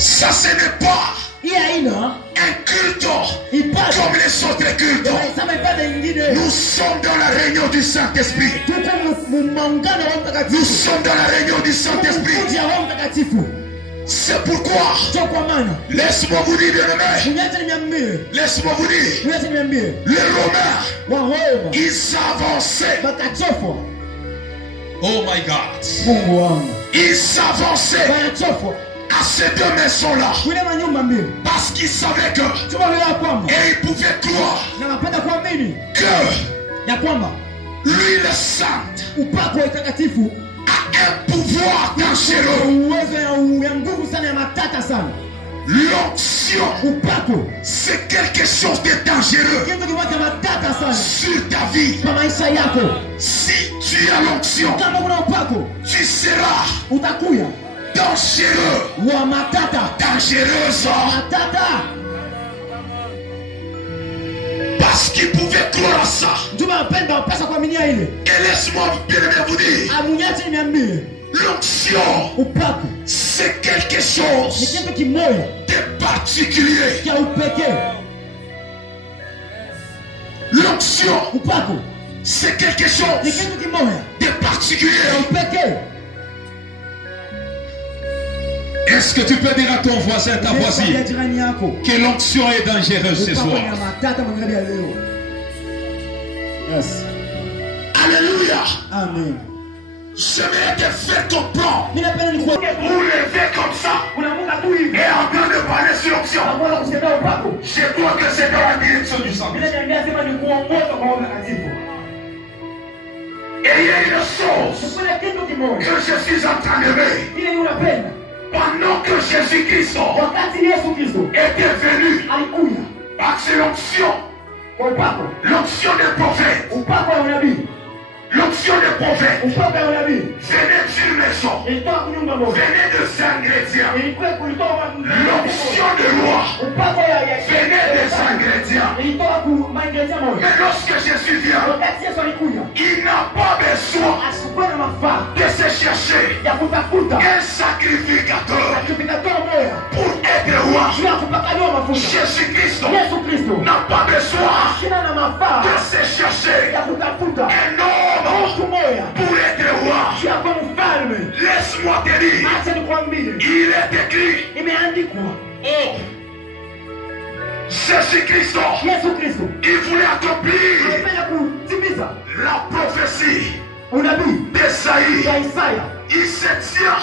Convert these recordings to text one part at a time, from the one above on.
Ça, ce n'est pas un culte comme les autres cultes. Nous sommes dans la réunion du Saint-Esprit. Nous sommes dans la réunion du Saint-Esprit. C'est pourquoi, laisse-moi vous dire, laisse-moi vous dire, les Romains, ils avançaient. Oh my God. Ils s'avançaient à ces deux maisons-là parce qu'ils savaient que et ils pouvaient croire que l'huile sainte a un pouvoir dangereux. L'onction, c'est quelque chose de dangereux sur ta vie. Si tu as l'onction, tu seras dangereux, dangereuse, parce qu'ils pouvaient croire à ça. Et laisse-moi bien vous dire, l'onction, c'est quelque chose de particulier. L'onction, c'est quelque chose de particulier. Est-ce que tu peux dire à ton voisin, ta voisine, que l'onction est dangereuse ce soir? Yes. Alléluia. Amen. Je vais te faire comprendre. Vous levez comme ça et en train de parler sur l'onction. Je crois que c'est dans la direction du sang. Et il y a une chose que je suis en train de faire. Pendant que Jésus-Christ était venu par l'onction, l'onction des prophètes, l'onction des prophètes venait d'une maison, venait des ingrédients. L'onction de roi venait des ingrédients. Mais lorsque Jésus vient, il n'a pas besoin de se chercher un sacrificateur pour être roi. Jésus-Christ n'a pas besoin de se chercher un homme pour être roi. Laisse-moi te dire, il est écrit, oh, Jésus-Christ, il voulait accomplir la prophétie d'Esaïe. Il se tient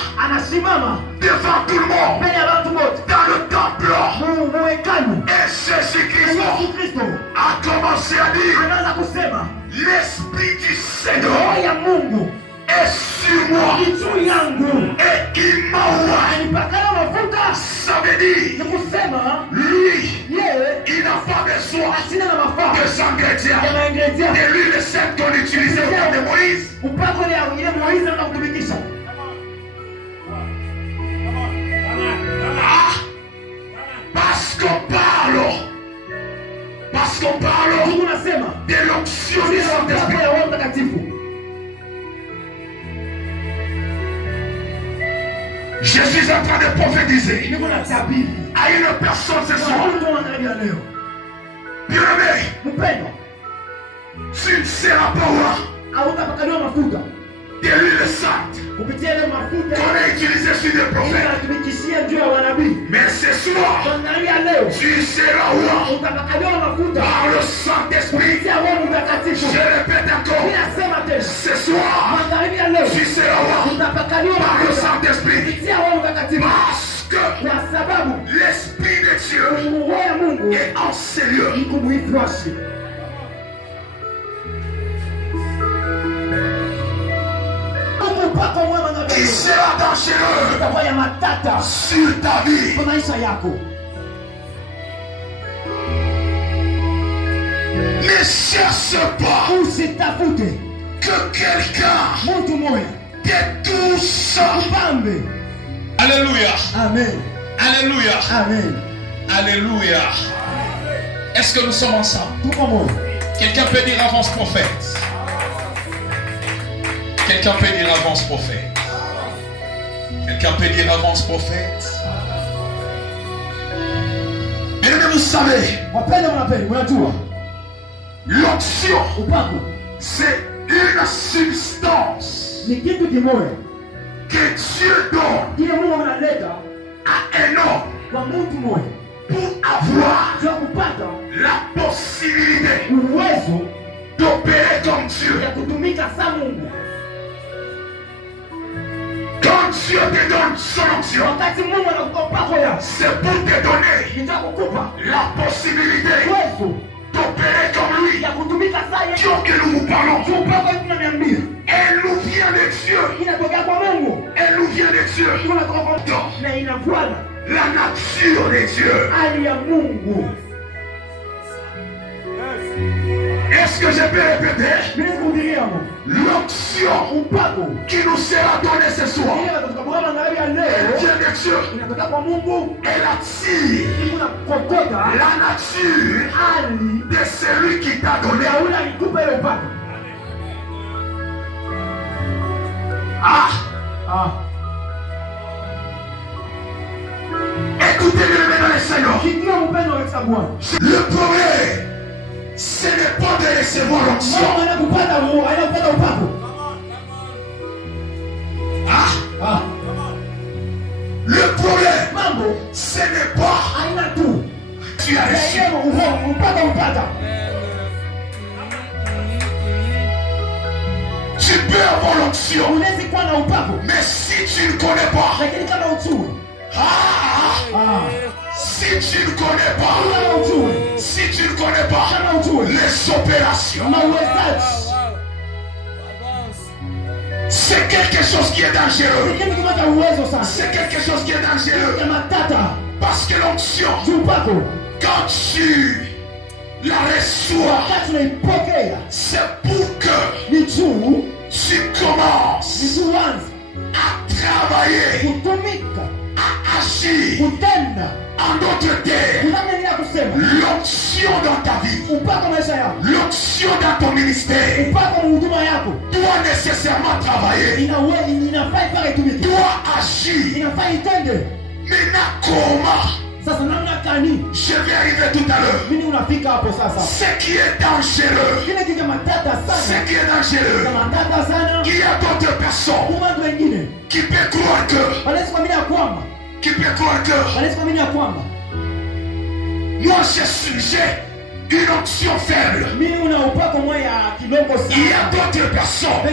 devant tout le monde dans le temple. Et Jésus-Christ a commencé à dire, l'Esprit du Seigneur est sur moi et il m'envoie. Ça veut dire, lui, il n'a pas besoin de s'ingrédients. Et lui, le seul qu'on utilisait au temps de Moïse. Parce qu'on parle de l'onction du Saint-Esprit. Je suis en train de prophétiser à une personne ce soir. Bien-aimé, tu ne seras pas roi de l'huile sainte qu'on a utilisée sur des prophètes. Mais ce soir, tu seras roi par le Saint-Esprit. Je répète encore, ce soir, tu seras roi par le Saint-Esprit. Parce que l'Esprit de Dieu est en ces lieux. Il sera dangereux sur ta vie. Ne cherche pas que quelqu'un te touche. Alléluia. Amen. Alléluia. Amen. Alléluia. Est-ce que nous sommes ensemble? Quelqu'un peut dire avance prophète. Quelqu'un peut dire avance prophète. Quelqu'un peut dire avance prophète. Et vous savez, l'onction, c'est une substance que Dieu donne à un homme pour avoir la possibilité d'opérer comme Dieu. Quand Dieu te donne son onction, c'est pour te donner la possibilité d'opérer comme lui. Dieu que nous vous parlons, elle nous vient de Dieu. Elle nous vient de Dieu. La nature de Dieu. Est-ce que je peux répéter? L'onction qui nous sera donnée ce soir, elle vient de Dieu. Elle attire la nature de celui qui t'a donné. Écoutez bien le Seigneur. Le problème, ce n'est pas de recevoir l'onction. Le problème, ce n'est pas tu as reçu. Tu peux avoir l'onction, mais si tu ne connais pas, si tu ne connais pas, si tu ne connais pas les opérations, c'est quelque chose qui est dangereux. C'est quelque chose qui est dangereux. Parce que l'onction, quand tu la reçois, c'est pour que tu commences à travailler, à agir. En d'autres termes, l'onction dans ta vie, l'onction dans ton ministère doit nécessairement travailler, doit agir. Maintenant, comment? Je vais arriver tout à l'heure. Ce qui est dangereux, il y a d'autres personnes qui peuvent croire que moi j'ai une onction faible. Il y a d'autres personnes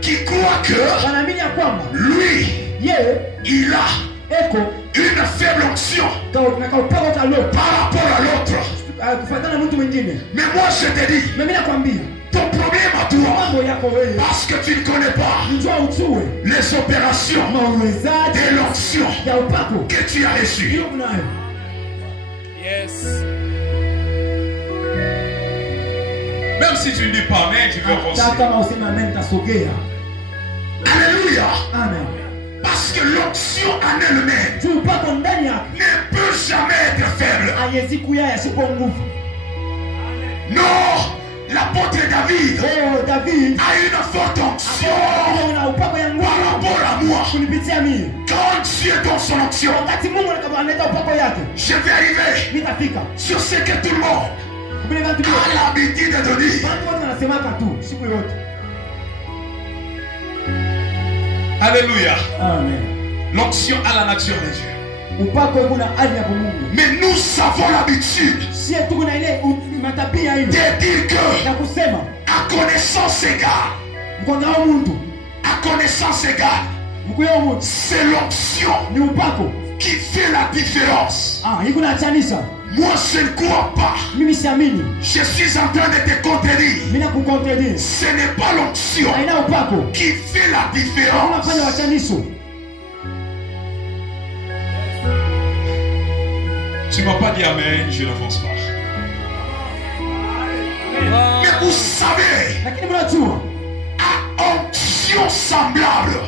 qui croient que lui, il a une faible onction par rapport à l'autre. Mais moi je te dis, ton problème à toi, parce que tu ne connais pas les opérations de l'onction que tu as reçues. Yes. Même si tu ne dis pas amen, tu peux continuer. Alléluia. Amen. Parce que l'onction en elle-même ne peut jamais être faible. Non, l'apôtre David a une forte onction par rapport à moi. Quand Dieu donne son onction, je vais arriver sur ce que tout le monde a l'habitude de dire. Alléluia. Amen. L'onction à la nature de Dieu. Mais nous avons l'habitude de dire que à connaissance égale, c'est l'onction qui fait la différence. Moi je ne crois pas. Je suis en train de te contredire. Ce n'est pas l'onction qui fait la différence. Tu ne m'as pas dit amen, je n'avance pas. Mais vous savez, à onction semblable,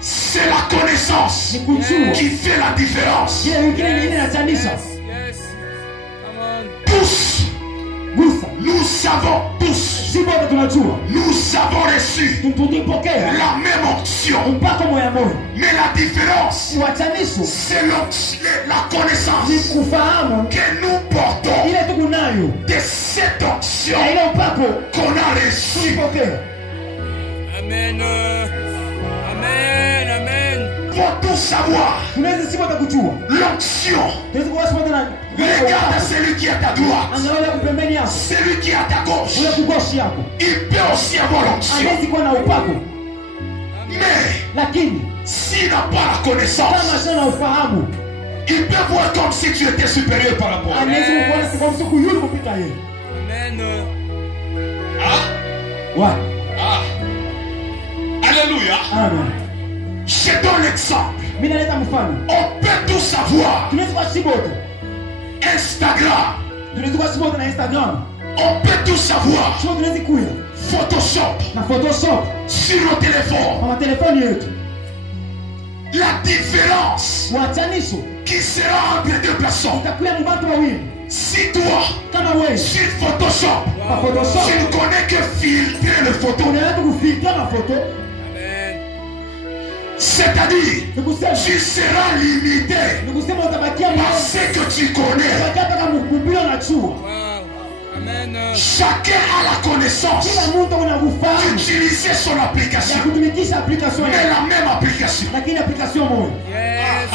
c'est la connaissance qui fait la différence. Pousse gusa. Nous savons tous, Si wote tunajua nous avons reçu tulipokea la même onction. mpaka moya moja. Mais la différence, Uachanisho c'est la connaissance ni kufahamu que nous portons ile tuko nayo de cette onction ya ile upako qu'on a reçue. tulipokea. Amen. Amen. Amen. Pour tout savoir, Tunaweza si wote kujua. l'onction, Tunaweza kuwa wote na regarde celui qui est à droite, angalia kupembeni yako, celui qui est à ta gauche. ule kugoshi yako. Il peut aussi avoir l'onction. Anaweza kuwa na upako, Mais lakini s'il n'a pas la kama connaissance, sio na ufahamu, il peut voir comme si tu étais supérieur par rapport à lui. anaweza kuona kwa mtu kuyulu kupita yeye. Amen. Ah, Wa. ah. Alléluia. Amen. Je donne l'exemple. Mimi naleta mfano. On peut tout savoir. Tunaweza kuwa si wote. Instagram. Tunaweza kuwa si wote na Instagram. On peut tout savoir. Sio tunaweza kuya Photoshop. na Photoshop Sur le téléphone. kwa telefoni yetu. La différence Uachanisho qui sera entre deux personnes. utakuya ni watu wawili. Si toi, Kama wewe sur Photoshop, kwa Photoshop tu ne connais que filtrer le photo. unaweza kufiltra mafoto, Amen. C'est-à-dire, nikusema tu seras limité nikusema utabakia par mmoja, ce que tu connais. utabakia mpaka mbilo na chuo. Wow. Amen. Chacun a la connaissance Kila mtu ana ufahamu d'utiliser son ya application. kutumikisha application Mais yake, la même application. lakini application moja, Yes.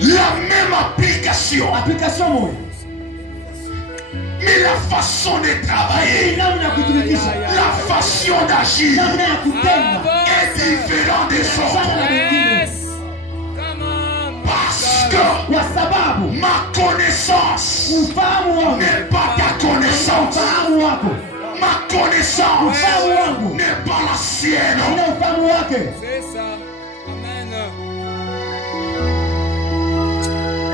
La même application. application moja, Mais la façon de ni travailler, namna ya kutumikisha, la façon d'agir namna ya kutenda est différente des autres. sana na wengine, Yes. Come on. Parce que kwa sababu ma connaissance ufahamu wangu, n'est pas ta connaissance. ufahamu wako, Ma connaissance ufahamu wangu n'est pas la sienne. ina ufahamu wake. C'est ça. Amen.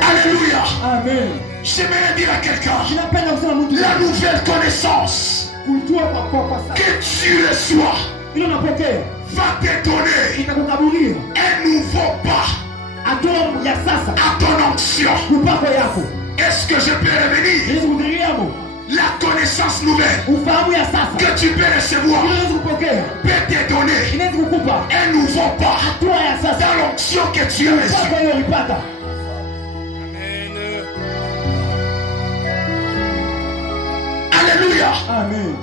Alléluia. Amen. J'aimerais dire à quelqu'un, Ninapenda kusema mtu la nouvelle connaissance kujua kwa sasa que tu reçois ile unapokea va te donner itakukabulia un nouveau pas hatua ya sasa à ton onction. kupako yako. Est-ce que je peux revenir? Inaweza kudhiriamo La connaissance nouvelle ufahamu ya sasa que tu peux recevoir inaweza kupokea, peut te donner inaweza kukupa un nouveau pas hatua ya sasa dans l'onction que tu as reçue. kupako hiyo ulipata. Amen. Alléluia. Amen.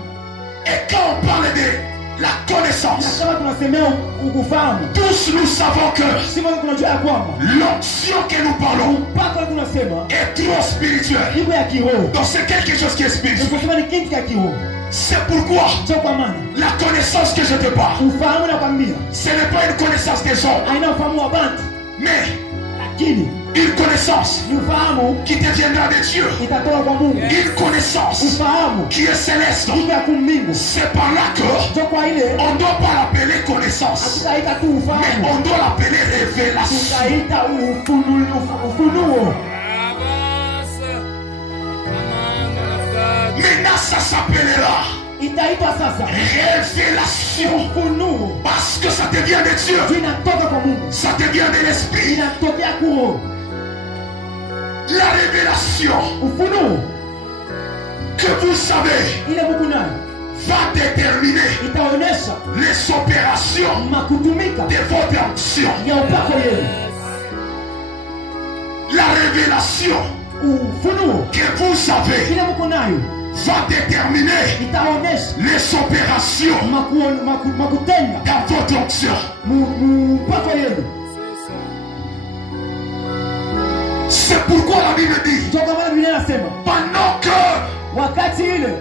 Et quand on parle de la Na connaissance, kama tunasemea ukufahamu, tous nous savons que si moja tunajua ya kwamba l'onction que nous parlons upako tunasema est trop spirituelle. iko ya kiroho, Donc c'est quelque chose qui est spirituel. nikusema ni kitu ya kiroho. C'est pourquoi Sio kwa maana la connaissance que je te parle, ufahamu nakwambia ce n'est pas une connaissance des hommes, haina ufahamu wa bantu, mais lakini une connaissance ni ufahamu qui te viendra de Dieu. itatoka kwa Mungu. Une connaissance Ufahamu qui est céleste. iko ya kumbingu, C'est par là que sio kwa ile on ne doit pas l'appeler connaissance, hatutaita tu mais ufahamu, on doit l'appeler révélation. tutaita ufunuo. Avance. Come on, man of God. Maintenant, ça s'appellera Itaitwa sasa révélation. ufunuo, Parce que ça te vient de Dieu. juu inatoka kwa Mungu, Ça te vient de l'esprit. inatokea kuroho. La révélation Ufunuo que vous savez ile Mungu nayo va déterminer itaonyesha les opérations makutumika de votre onction. ya upako yenu. La révélation Ufunuo que vous avez ile Mungu nayo va déterminer itaonyesha les opérations makutenda dans votre onction. upako yenu. C'est pourquoi la Bible dit, Ndio kwa maana Biblia inasema pendant que, wakati ile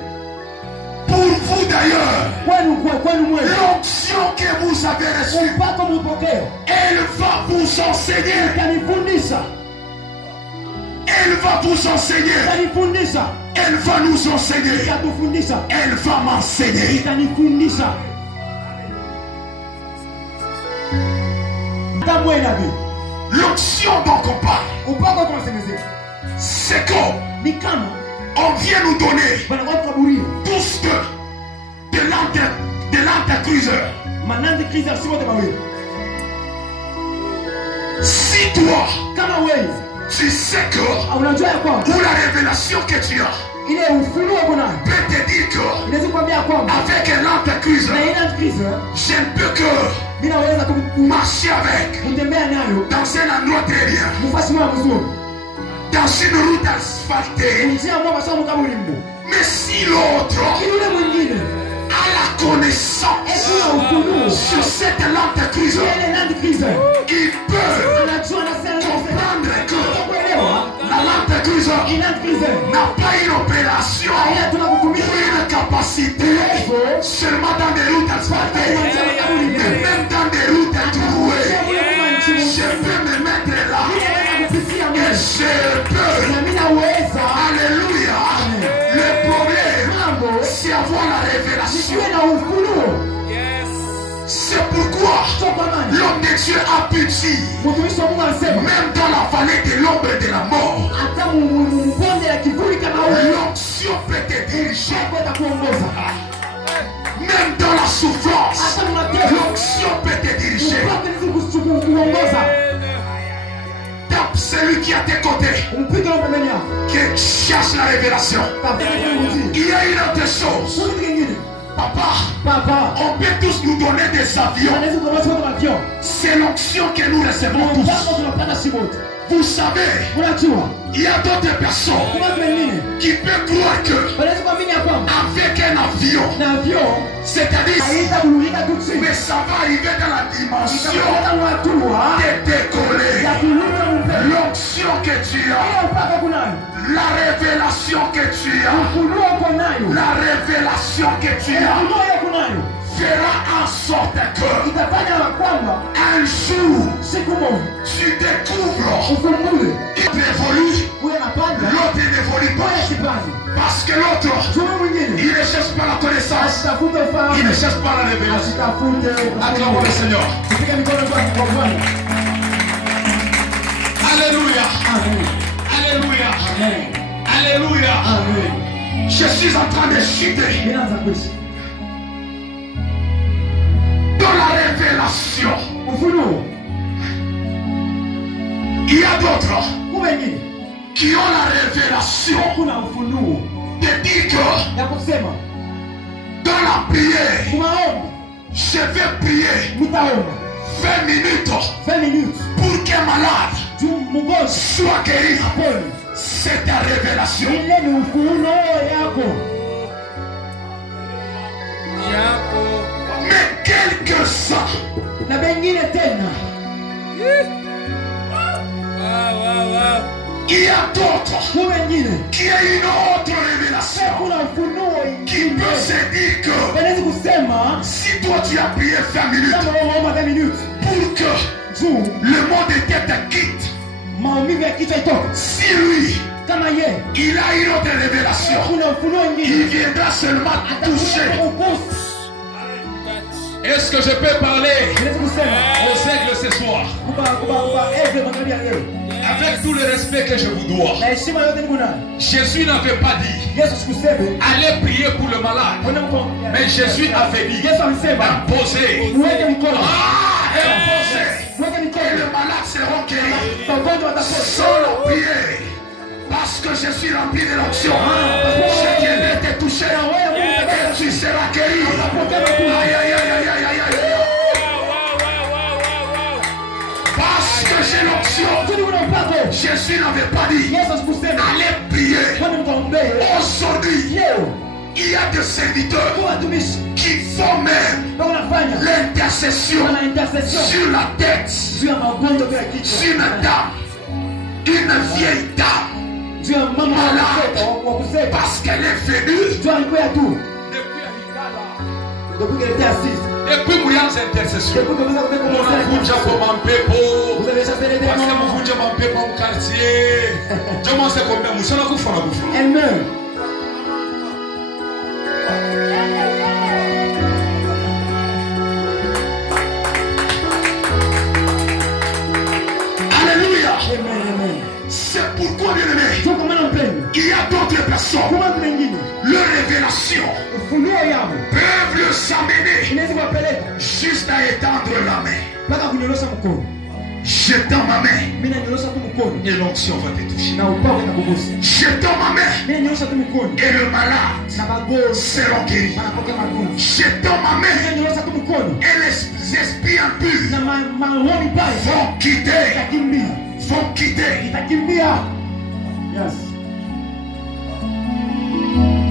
pour vous d'ailleurs, kwenu mwenu l'onction que vous avez reçue, upako mupokea, elle va vous enseigner. itanifundisha, Elle va vous enseigner. itanifundisha, Elle va nous enseigner. itatufundisha, Elle va m'enseigner. itanifundisha. Tamwe nabii L'onction dont on parle, upako tunasemezea c'est qu'on ni kama vient nous donner wanakuwa tukaburia tous de l'antécriseur. mananzi krizi asimote mawili. Si toi, Kama wewe Tu sais que unajua ya kwamba pour la révélation que tu as ile ufunuo kuna peut te dire que inaweza kuambia kwamba avec l'antéchrist na ile Antikristo je ne peux que mimi naweza marcher avec kutembea nayo dans un endroit très bien, mfasi mwa mzuri dans une route asphaltée. njia mwa masomo kama ulimbo Mais si l'autre yule mwingine a la connaissance ekuwa ufunuo sur cette l'antéchrist, ile Antikristo il peut anajua na sasa comprendre que kuelewa l'antéchrist ile Antikristo n'a pas une opération ila ou tunakutumia une capacité seulement dans des routes asphaltées, mais même dans des routes trouées. Je peux me mettre là et je peux. Alléluia. Le problème, c'est avoir la révélation. C'est pourquoi l'homme de Dieu a pu dire, même dans la vallée de l'ombre de la mort, l'onction peut te diriger. Même dans la souffrance, l'onction peut te diriger. Tape celui qui est à tes côtés, qui cherche la révélation. Il y a une autre chose. Papa, on peut tous nous donner des avions. C'est l'onction que nous recevons tous. Vous savez, il y a d'autres personnes qui peuvent croire que avec un avion, c'est-à-dire, mais ça va arriver dans la dimension de décoller. L'onction que tu as, la révélation que tu as, la révélation que tu as fera en sorte que un jour tu découvres il évolue, l'autre n'évolue pas. Parce que l'autre, il ne cherche pas la connaissance, il ne cherche pas la révélation. Acclamons le Seigneur. Alléluia. Alléluia. Alléluia. Je suis en train de chuter. Dans la révélation, il y a d'autres qui ont la révélation de dire que dans la prière, je vais prier 20 minutes pour qu'un malade soit guéri. C'est ta révélation. Mais quelque ça, il y a d'autres qui a une autre révélation qui peut se dire que si toi tu as prié 20 minutes pour que le monde de tête quitte, si lui il a une autre révélation, il viendra seulement toucher. Est-ce que je peux parler aux aigles ce soir? Avec tout le respect que je vous dois, Jésus n'avait pas dit allez prier pour le malade, mais Jésus avait dit imposer. Et le malade sera guéri sans la prière. Parce que je suis rempli de l'onction. Je viendrai te toucher et tu seras guéri. Aïe, aïe, aïe, aïe, aïe, aïe, aïe. Parce que j'ai l'onction, Jésus n'avait pas dit allez prier. Aujourd'hui, il y a des serviteurs qui font même l'intercession sur la tête d'une dame, une vieille dame malade, parce qu'elle est venue depuis qu'elle était assise. Depuis Mouyans intercession, on a vunja pour mon pépo. Parce que mon vunja mon pépo au quartier. Je m'en sais combien, nous sommes à Koufra. Elle meurt. Alléluia. C'est pourquoi, bien aimé, il y a d'autres personnes, leur révélation peuvent les amener juste à étendre la main, J'étends ma main. Et l'onction va te toucher. J'étends ma main. Et le malade seront guéris. J'étends ma main. Et les esprits impurs vont quitter. Vont quitter.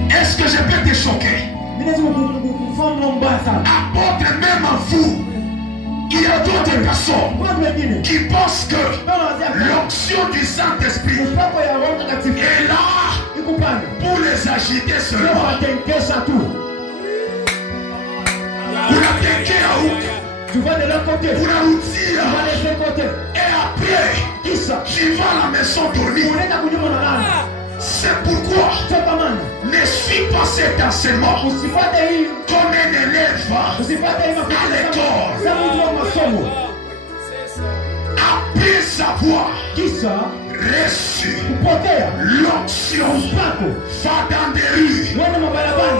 Est-ce que je peux te choquer? Apôtre, même à vous, il y a d'autres personnes qui pensent que l'onction du Saint-Esprit est là pour les agiter seulement. Pour la tenker à où? Tu vas de l'autre côté. Pour la routine. Tu vas de l'autre côté. Et après, tu vas à la maison dormir. C'est pourquoi ne suis pas cet enseignement comme un élève à l'école. Après avoir reçu l'onction, va dans des rues,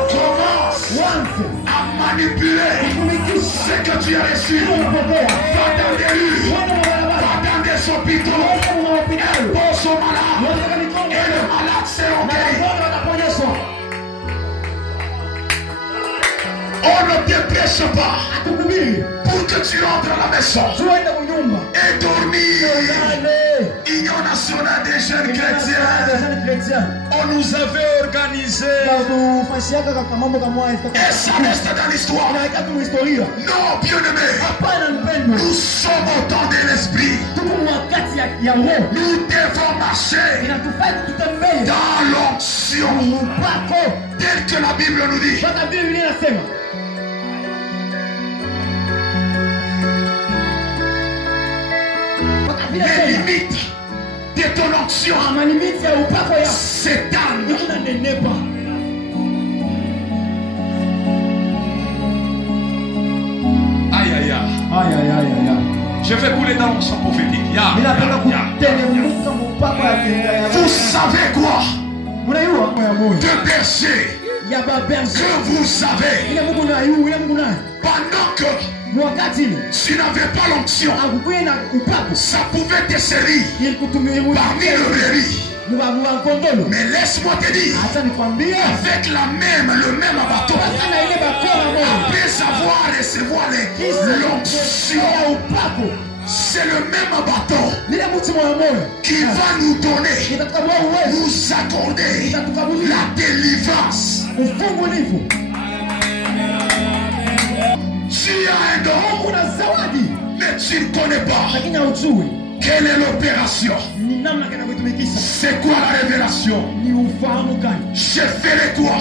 commence à manipuler ce que tu as reçu. Va dans des rues, va dans des hôpitaux, impose aux malades, et le malade sera guéri. On ne te prêche pas pour que tu rentres à la maison et dormir. Union nationale des jeunes chrétiens. On nous avait organisé. Et ça reste dans l'histoire. Non, bien-aimé. Nous sommes au temps de l'esprit. Nous devons marcher dans l'onction tel que la Bible nous dit. Les limites de ton onction s'étendent. Aïe aïe aïe. Je vais couler dans l'onction prophétique. Vous savez quoi? De berger que vous savez pendant que tu n'avais pas l'onction, ça pouvait te servir parmi le brebis. Mais laisse-moi te dire, avec le même bateau, après avoir recevoir l'onction, c'est le même bateau qui va nous donner, nous accorder la délivrance. Tu as un don, mais tu ne connais pas. Quelle est l'opération? C'est quoi la révélation? Je ferai quoi?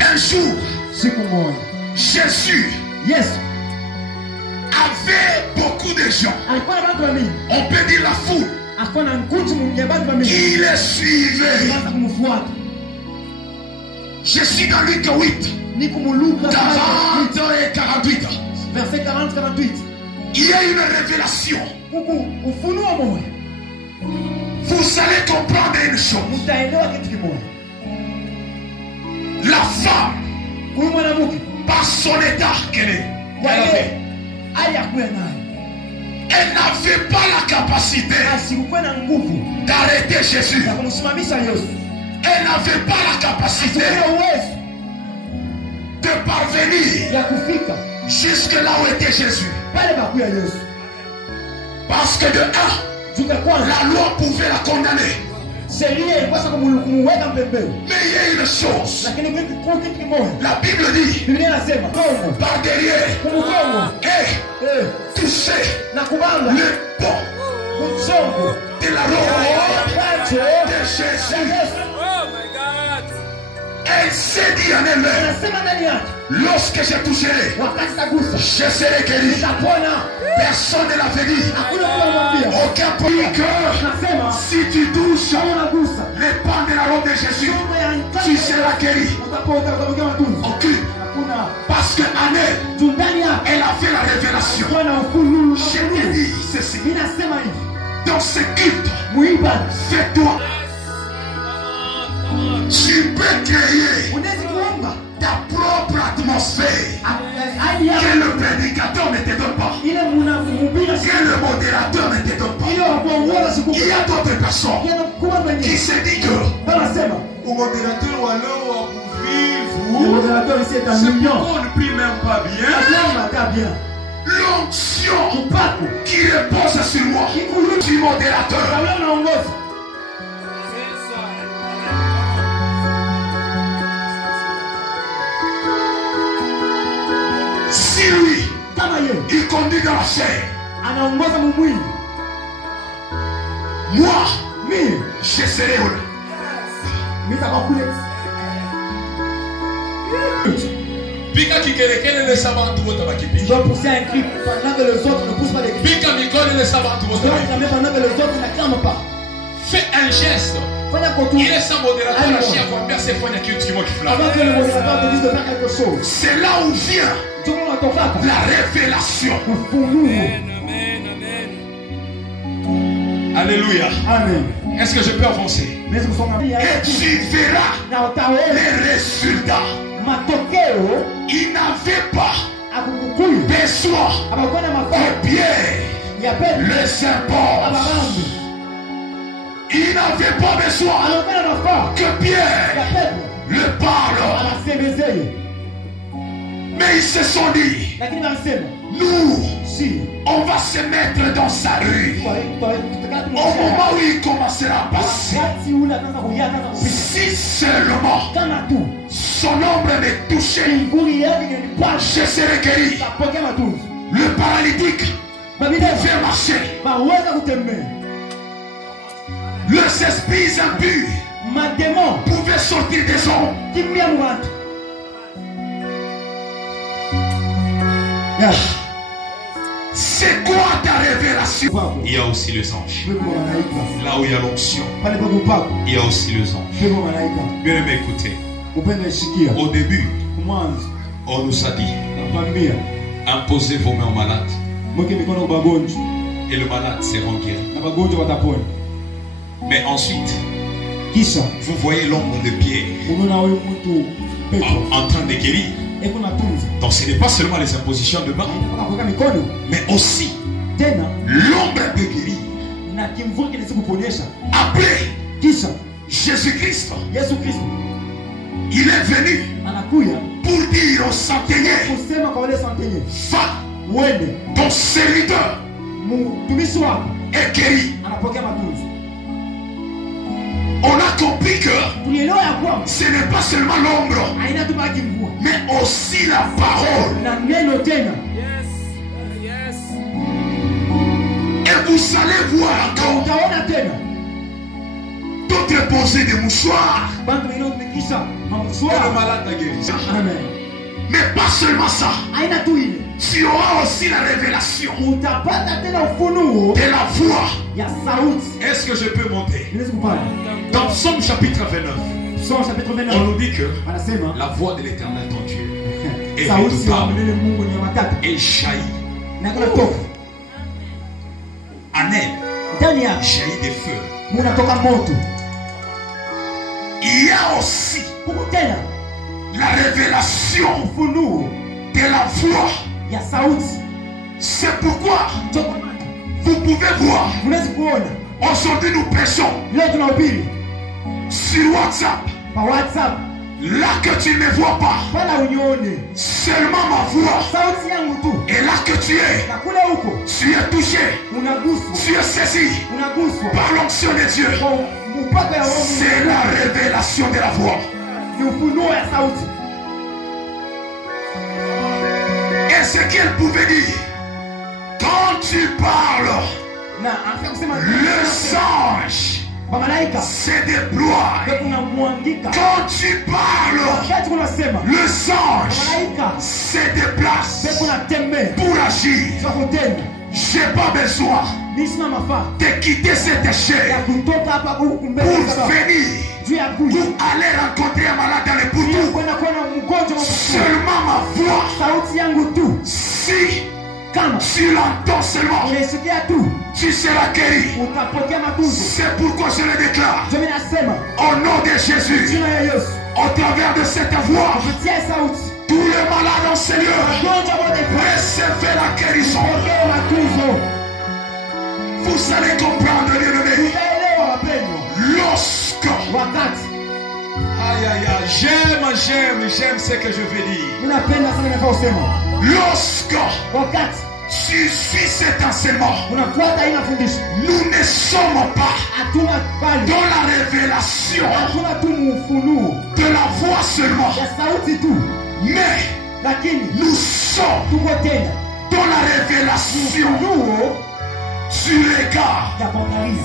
Un jour, Jésus avait beaucoup de gens. On peut dire la foule. Il les suivait. Je suis dans Luc 8, 40 et 48. Verset 40-48. Il y a une révélation. Vous allez comprendre une chose. La femme, par son état qu'elle est, elle n'avait pas la capacité d'arrêter Jésus. Elle n'avait pas la capacité de parvenir jusque là où était Jésus. Parce que de un, la loi pouvait la condamner. Mais il y a une chose. La Bible dit, par derrière, et toucher le bon de la robe de Jésus. Elle s'est dit en elle-même, lorsque je toucherai, je serai guéri. Personne ne l'avait dit. Aucun pays que si tu touches les pans de la robe de Jésus, tu seras guéri. Aucune. Parce que Année, elle a fait la révélation. Je te dis ceci. Dans ce culte, fais-toi. Tu peux peux créer ta propre atmosphère que le prédicateur ne te donne pas, que le modérateur ne te donne pas. Il y a d'autres personnes qui se disent que au modérateur ou alors Le modérateur ici est un million. on ne prie même pas bien. l'onction qui repose sur moi, du modérateur, si lui, il conduit dans la chair, moi, je serai heureux. Pika kikelekele le sabantu wote Tu bakipi. dois pousser un cri pendant que les autres ne poussent pas des cris. Pika mikole le sabantu Tu wote dois bakipi. clamer pendant que les autres n'acclament pas. Fais un geste. Fanya kotu. Il est sans modérateur la chia kwambia sefanya kitu kimoja fulani. Avant que le modérateur te dise de faire quelque chose. C'est là où vient Tu vas l'entendre. la révélation. Alléluia. Amen. Est-ce que je peux avancer? Mais nous sommes Et tu verras na utaona les résultats. matokeo Il n'avait pas akukukuyu besoin abakuwa na mafao que Pierre ya Petro les impose. ababandu Il n'avait pas besoin anakuwa na mafao que ya Pierre Petro le parle. anasemezeye, Mais ils se sont dit, lakini wanasema nous, si on va se mettre dans sa rue. Au moment où il commencera à passer, wakati ule ataanza kuja ataanza kupita si seulement kama tu son ombre me touchait, nguri yake inanipasha je serais guéri. tapokea matunzo. Le paralytique Babideva fait marcher. baweza kutembea, Les esprits impurs mademon pouvaient sortir des hommes. kimbia mwatu ya C'est quoi ta révélation? kwako Il y a aussi les anges. wewe malaika Là où il y a l'onction, pale kwa kupako il y a aussi les anges. wewe malaika Bien aimé, écoutez. upende shikia Au début, mwanzo on nous a dit, nakwambia imposez vos mains aux malades mweke mikono kwa bagonjwa et le malade sera guéri. na bagonjwa watapona. Mais ensuite, Kisha vous voyez l'ombre de Pierre unaona huyu mtu Petro en train de guérir. eko na tunza Donc ce n'est pas seulement les impositions de mains, mpaka kuweka mikono mais aussi tena L'ombre de guérir. na kimvua kinaweza kuponyesha. Après Kisha Jésus-Christ, Yesu Kristo il est venu anakuya pour dire aux centeniers, kusema kwa wale santenye, va, uende ton serviteur mtumishi wako est guéri. anapokea matunzo. On a compris que Tulielewa ya kwamba ce n'est pas seulement l'ombre, haina tu baki mvua mais aussi la parole. na neno tena, Et vous allez voir encore utaona tena d'autres poser des mouchoirs. bantu wengine kutumikisha et le mamswara. malade a guéri. Amen. Mais pas seulement ça. Haina tu ile, Tu auras aussi la révélation utapata tena ufunuo de la voix. ya sauti. Est-ce que je peux monter? Inaweza kupanda Dans Psaume chapitre 29, Psalm chapitre on 29 nous dit que anasema la voix de l'éternel ton Dieu est sauti ya redoutable milele Mungu ni ya matata et jaillit. na kuna toka En elle ndani yake jaillit des feux. munatoka moto. Il y a aussi Huku tena la révélation ufunuo de la voix. ya sauti. C'est pourquoi Toka vous pouvez voir, unaweza kuona aujourd'hui nous prêchons leo tunahubiri sur WhatsApp. kwa WhatsApp, Là que tu ne me vois pas, wala unione seulement ma voix. sauti yangu tu, Et là que tu es, na kule huko tu es touché, unaguswa, tu es saisi unaguswa par l'onction de Dieu. kwa upako ya Roho. C'est la révélation de la voix. Ni ufunuo ya sauti. Et ce qu'elle pouvait dire, quand tu parles, Na anataka kusema les anges malaika se déploient. ndio tunamwangika. Quand tu parles, Wakati kunasema les anges malaika se ndio déplacent kunatembea pour agir. kwa kutenda. J'ai pas besoin Nisina mafaa de quitter cette ya chair kutoka hapa huku mbele pour sababu venir juu ya kuja pour aller rencontrer un malade dans le ili bouton. kwenda kuona mgonjwa wa kufua. Seulement ma voix, Sauti yangu tu, si kama tu l'entends seulement, unaisikia tu tu seras guéri. utapokea matunzo. C'est pourquoi je le déclare Ndio mimi nasema au nom de Jésus. jina ya Yesu au travers de cette voix, kupitia sauti tous les malades en Seigneur, wagonjwa wote recevez la guérison. pokea matunzo. Vous allez comprendre, bien-aimés, Utaelewa wapendwa, lorsque, wakati aïe aïe aïe, j'aime ce que je veux dire. unapenda sana ninavyosema, Lorsque wakati tu suis cet enseignement, unafuata hii mafundisho, nous ne sommes pas hatuna bali, dans la révélation hatuna tu ufunuo de la voix seulement, ya sauti tu, mais lakini nous sommes tuko tena dans la révélation ufunuo du regard. ya kuangalia.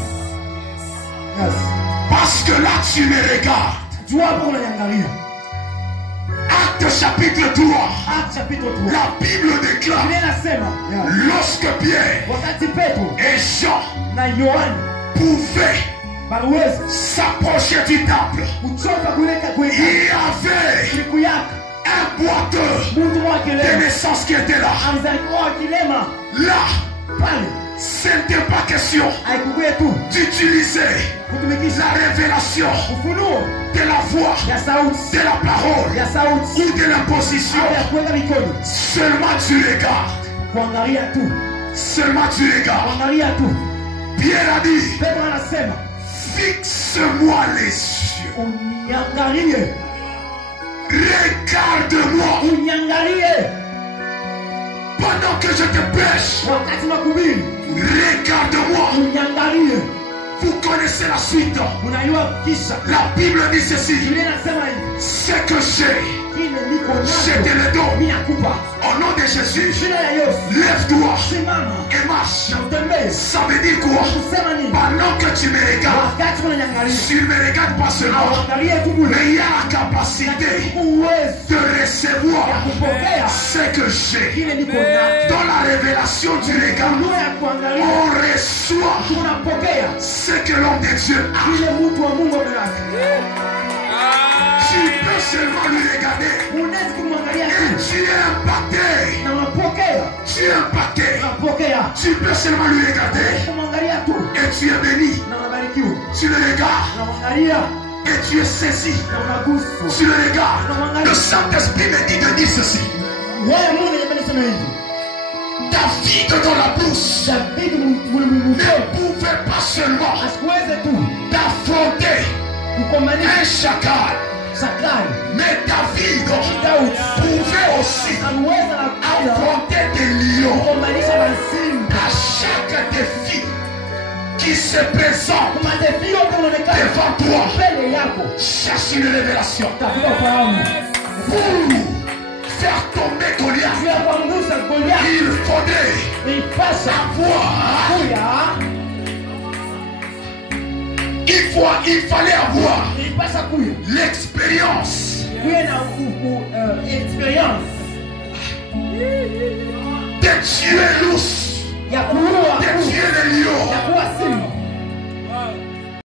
Yes. Parce que là tu me regardes. Jua hapo unaniangalia. Acte chapitre 3, Acts chapitre 3. la Bible déclare, Biblia inasema lorsque Pierre wakati Petro et Jean na Yohana pouvaient baliweza s'approcher du temple, kuchoka kuleka il kwenda y avait siku yake, un boiteux mtu mmoja de kilema naissance qui était là. alizaliwa kilema Là, pale, ce n'était pas question haikukuwa tu d'utiliser kutumikisha la révélation ufunuo de la voix, ya sauti de la parole ya sauti ou de l'imposition. au ya kuweka mikono, Seulement tu regardes. kuangalia tu, Seulement tu regardes. kuangalia tu. Pierre a dit, Petro anasema fixe-moi les yeux. uniangalie, Regarde-moi uniangalie pendant que je te prêche. wakati nakuhubiri, Regarde-moi. uniangalie. Vous connaissez la suite. Unajua kisha La Bible dit ceci. Biblia inasema hivi, Ce que j'ai, kile niko je te nacho le donne. mimi nakupa. Au nom de Jésus, Jina la Yesu, lève-toi simama et marche. na utembee. Ça veut dire quoi? Kusema nini? Pendant que tu me regardes, Wakati unaniangalia, tu ne me regardes pas seulement, angalie tu bure, mais il y a la capacité uwezo de ya recevoir kupokea ce que j'ai. kile niko nacho. Dans la révélation du regard, Lugha ya kuangalia, on reçoit tunapokea ce que l'homme de Dieu a. kile mtu wa Mungu amelaki. Tu peux seulement lui regarder Unaweza kumwangalia et tu tu es impacté. na unapokea, Tu es impacté. unapokea, Tu peux seulement lui regarder kumwangalia tu et tu es béni. na unabarikiwa, Tu le regardes unamwangalia et tu es saisi. na unaguswa. Tu le regardes. Le Saint-Esprit me dit de dire ceci. Wewe Mungu anasema hivi, David dans la brousse David ne mwenyewe pouvait pas seulement asiweze tu affronter kukomanisha un chacal, Sakari, mais David Daudi pouvait aussi aliweza na kuja affronter des lions. kukomanisha masimba. À chaque défi qui se présente Madefi yote unaonekana devant toi, mbele yako, cherche une révélation tafuta ufahamu. pour faire tomber Goliath. Juu ya kuangusha Goliathi, Il faudrait ipasa avoir, kuya, il fallait avoir ipasa kuya l'expérience kuya na experience de tuer l'ours, ya kuua de tuer le